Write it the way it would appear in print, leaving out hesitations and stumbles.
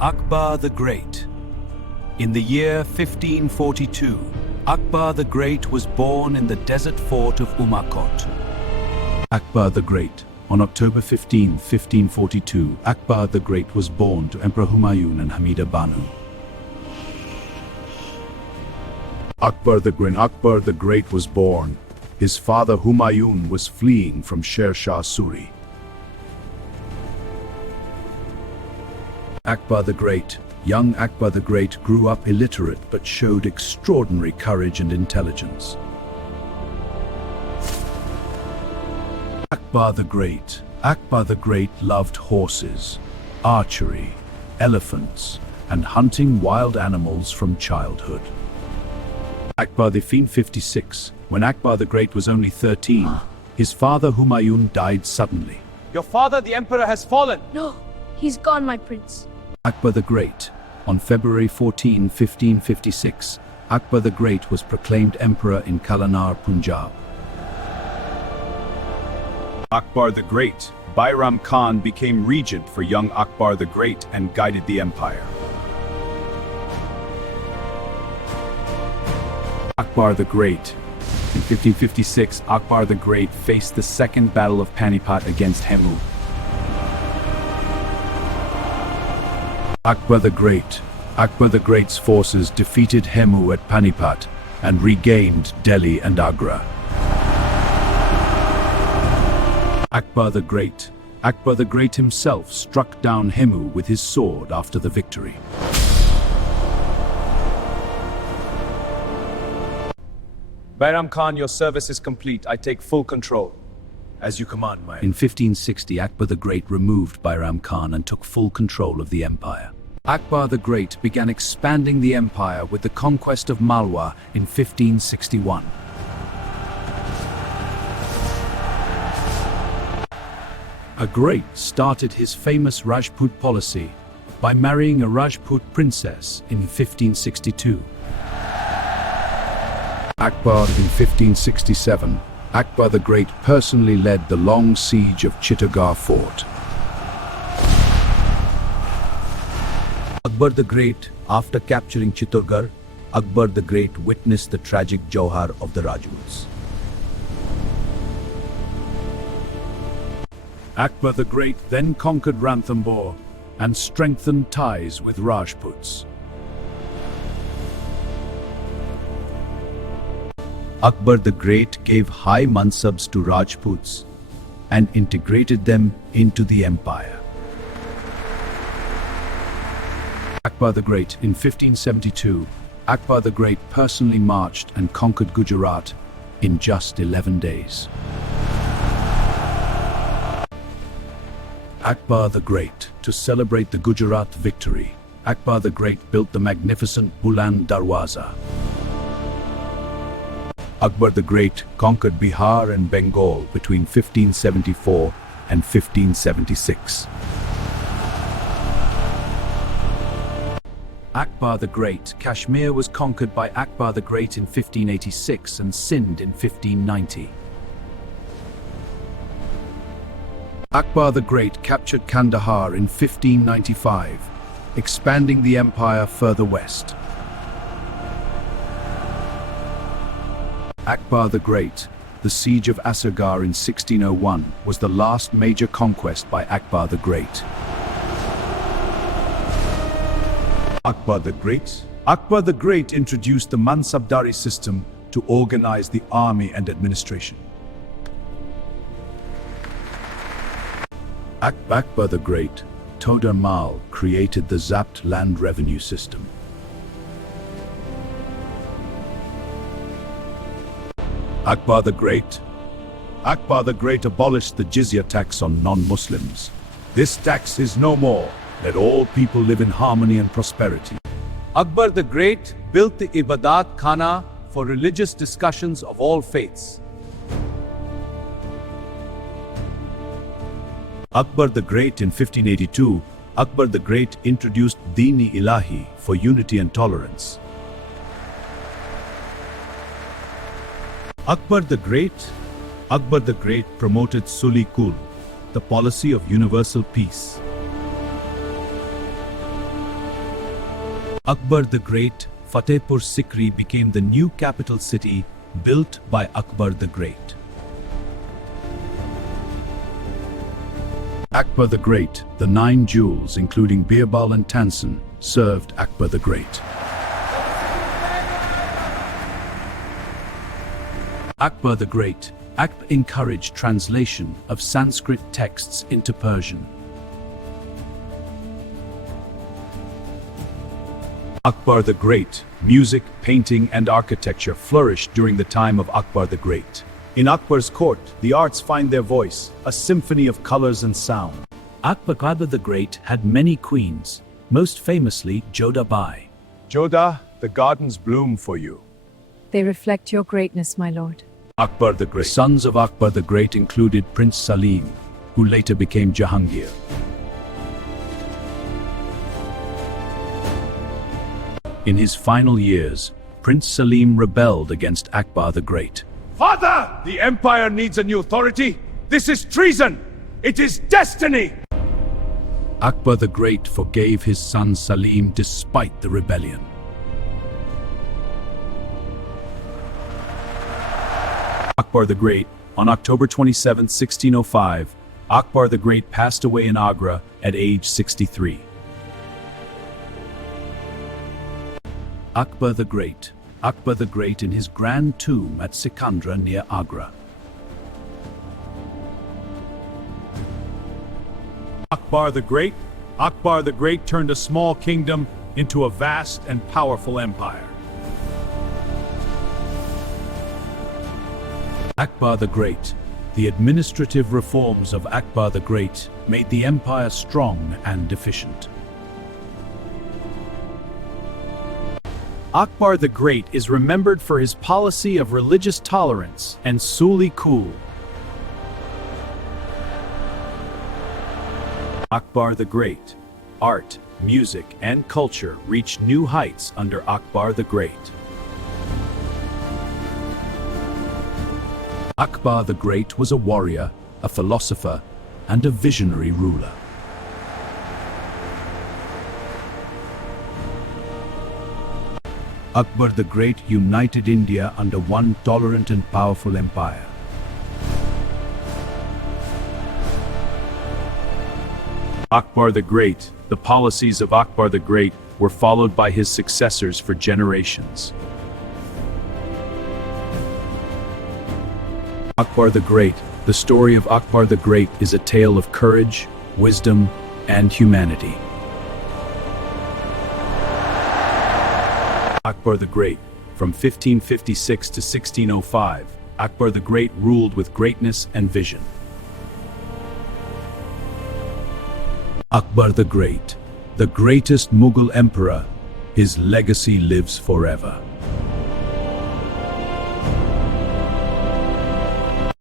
Akbar the Great. In the year 1542, Akbar the Great was born in the desert fort of Umakot. Akbar the Great. On October 15, 1542, Akbar the Great was born to Emperor Humayun and Hamida Banu. Akbar the Great was born. His father Humayun was fleeing from Sher Shah Suri. Akbar the Great. Young Akbar the Great grew up illiterate but showed extraordinary courage and intelligence. Akbar the Great. Akbar the Great loved horses, archery, elephants, and hunting wild animals from childhood. Akbar the 1556. When Akbar the Great was only 13, his father Humayun died suddenly. Your father, the emperor, has fallen. No, he's gone, my prince. Akbar the Great. On February 14, 1556, Akbar the Great was proclaimed emperor in Kalanar, Punjab. Akbar the Great. Bairam Khan became regent for young Akbar the Great and guided the empire. Akbar the Great. In 1556, Akbar the Great faced the Second Battle of Panipat against Humayun. Akbar the Great. Akbar the Great's forces defeated Humayun at Panipat and regained Delhi and Agra. Akbar the Great. Akbar the Great himself struck down Humayun with his sword after the victory. Bairam Khan, your service is complete. I take full control. As you command, my. In 1560, Akbar the Great removed Bairam Khan and took full control of the empire. Akbar the Great began expanding the empire with the conquest of Malwa in 1561. A Great started his famous Rajput policy by marrying a Rajput princess in 1562. Akbar in 1567, Akbar the Great personally led the long siege of Chittagong fort. Akbar the Great. After capturing Chittorgarh, Akbar the Great witnessed the tragic Johar of the Rajputs. Akbar the Great then conquered Ranthambore and strengthened ties with Rajputs. Akbar the Great gave high mansabs to Rajputs and integrated them into the empire. Akbar the Great. In 1572, Akbar the Great personally marched and conquered Gujarat in just 11 days. Akbar the Great. To celebrate the Gujarat victory, Akbar the Great built the magnificent Buland Darwaza. Akbar the Great conquered Bihar and Bengal between 1574 and 1576. Akbar the Great. Kashmir was conquered by Akbar the Great in 1586 and Sindh in 1590. Akbar the Great captured Kandahar in 1595, expanding the empire further west. Akbar the Great. The siege of Asirgarh in 1601 was the last major conquest by Akbar the Great. Akbar the Great. Akbar the Great introduced the Mansabdari system to organize the army and administration. Akbar the Great. Todar Mal created the Zapt land revenue system. Akbar the Great. Akbar the Great abolished the jizya tax on non-Muslims. This tax is no more. Let all people live in harmony and prosperity. Akbar the Great built the Ibadat Khana for religious discussions of all faiths. Akbar the Great. In 1582, Akbar the Great introduced Deen-i-Ilahi for unity and tolerance. Akbar the Great. Akbar the Great promoted Sulh-i-Kul, the policy of universal peace. Akbar the Great, Fatehpur Sikri became the new capital city built by Akbar the Great. Akbar the Great, the 9 jewels, including Birbal and Tansen, served Akbar the Great. Akbar the Great, Akbar encouraged translation of Sanskrit texts into Persian. Akbar the Great, music, painting, and architecture flourished during the time of Akbar the Great. In Akbar's court, the arts find their voice, a symphony of colors and sound. Akbar the Great had many queens, most famously Jodha Bai. Jodha, the gardens bloom for you. They reflect your greatness, my lord. Akbar the Great. Sons of Akbar the Great included Prince Salim, who later became Jahangir. In his final years, Prince Salim rebelled against Akbar the Great. Father! The empire needs a new authority. This is treason. It is destiny. Akbar the Great forgave his son Salim despite the rebellion. Akbar the Great. On October 27, 1605, Akbar the Great passed away in Agra at age 63. Akbar the Great. Akbar the Great in his grand tomb at Sikandra near Agra. Akbar the Great. Akbar the Great turned a small kingdom into a vast and powerful empire. Akbar the Great. The administrative reforms of Akbar the Great made the empire strong and efficient. Akbar the Great is remembered for his policy of religious tolerance and Sulh-i-Kul. Akbar the Great. Art, music, and culture reached new heights under Akbar the Great. Akbar the Great was a warrior, a philosopher, and a visionary ruler. Akbar the Great united India under one tolerant and powerful empire. Akbar the Great. The policies of Akbar the Great were followed by his successors for generations. Akbar the Great. The story of Akbar the Great is a tale of courage, wisdom, and humanity. Akbar the Great. From 1556 to 1605, Akbar the Great ruled with greatness and vision. Akbar the Great, the greatest Mughal emperor, his legacy lives forever.